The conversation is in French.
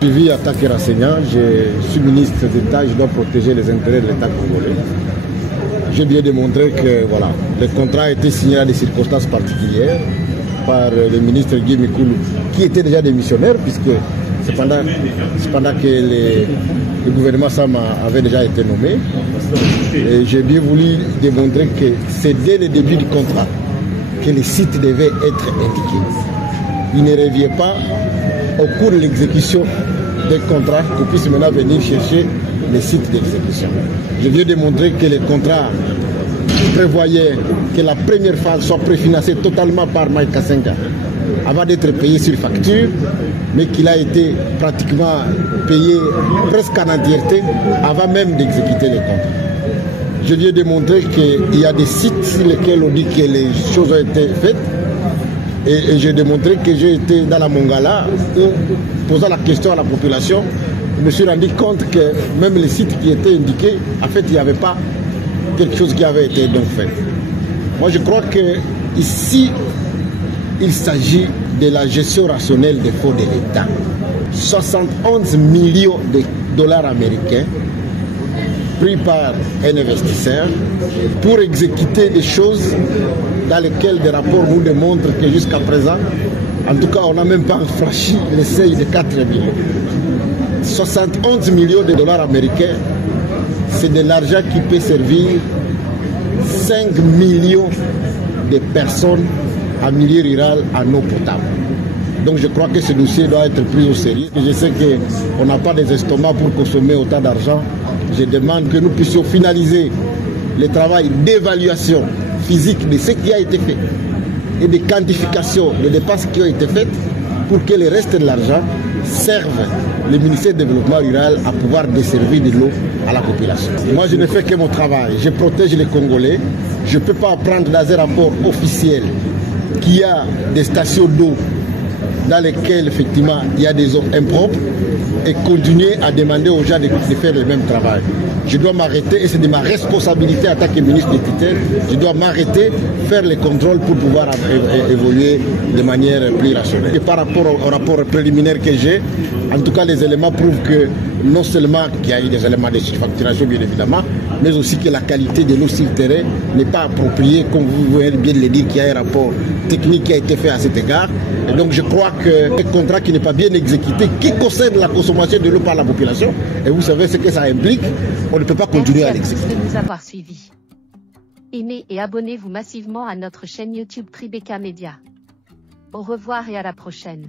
Suivi attaque et renseignement, je suis ministre d'État, je dois protéger les intérêts de l'État congolais. J'ai bien démontré que voilà, le contrat a été signé à des circonstances particulières par le ministre Guy Mikulu, qui était déjà démissionnaire, puisque c'est pendant que le gouvernement Sama avait déjà été nommé. Et j'ai bien voulu démontrer que c'est dès le début du contrat que les sites devaient être indiqués. Il ne revient pas au cours de l'exécution des contrats qu'on puisse maintenant venir chercher les sites d'exécution. Je viens démontrer que le contrat prévoyait que la première phase soit préfinancée totalement par Mike Kassenga avant d'être payé sur facture, mais qu'il a été pratiquement payé presque en entièreté avant même d'exécuter les contrats. Je viens démontrer qu'il y a des sites sur lesquels on dit que les choses ont été faites. Et j'ai démontré que j'ai été dans la Mongala où, posant la question à la population, je me suis rendu compte que même les sites qui étaient indiqués, en fait, il n'y avait pas quelque chose qui avait été donc fait. Moi, je crois que ici, il s'agit de la gestion rationnelle des fonds de l'État. 71 millions de dollars américains pris par un investisseur pour exécuter des choses dans lesquelles des rapports nous démontrent que jusqu'à présent, en tout cas, on n'a même pas franchi le seuil de 4 millions. 71 millions de dollars américains, c'est de l'argent qui peut servir 5 millions de personnes en milieu rural en eau potable. Donc je crois que ce dossier doit être pris au sérieux. Je sais qu'on n'a pas des estomacs pour consommer autant d'argent. Je demande que nous puissions finaliser le travail d'évaluation physique de ce qui a été fait et de quantification des dépenses qui ont été faites pour que le reste de l'argent serve le ministère du Développement rural à pouvoir desservir de l'eau à la population. Moi, je ne fais que mon travail. Je protège les Congolais. Je ne peux pas apprendre dans un rapport officiel qu'il y a des stations d'eau dans lesquelles, effectivement, il y a des eaux impropres et continuer à demander aux gens de faire le même travail. Je dois m'arrêter, et c'est de ma responsabilité en tant que ministre de tutelle, je dois m'arrêter, faire les contrôles pour pouvoir évoluer de manière plus rationnelle. Et par rapport au rapport préliminaire que j'ai, en tout cas, les éléments prouvent que non seulement qu'il y a eu des éléments de surfacturation, bien évidemment, mais aussi que la qualité de l'eau sur le terrain n'est pas appropriée, comme vous voyez bien le dire, qu'il y a un rapport technique qui a été fait à cet égard. Et donc je crois qu'un contrat qui n'est pas bien exécuté, qui concerne la consommation de l'eau par la population, et vous savez ce que ça implique, on ne peut pas continuer à l'exécuter. Merci de nous avoir suivis. Aimez et abonnez-vous massivement à notre chaîne YouTube Tribeca Media. Au revoir et à la prochaine.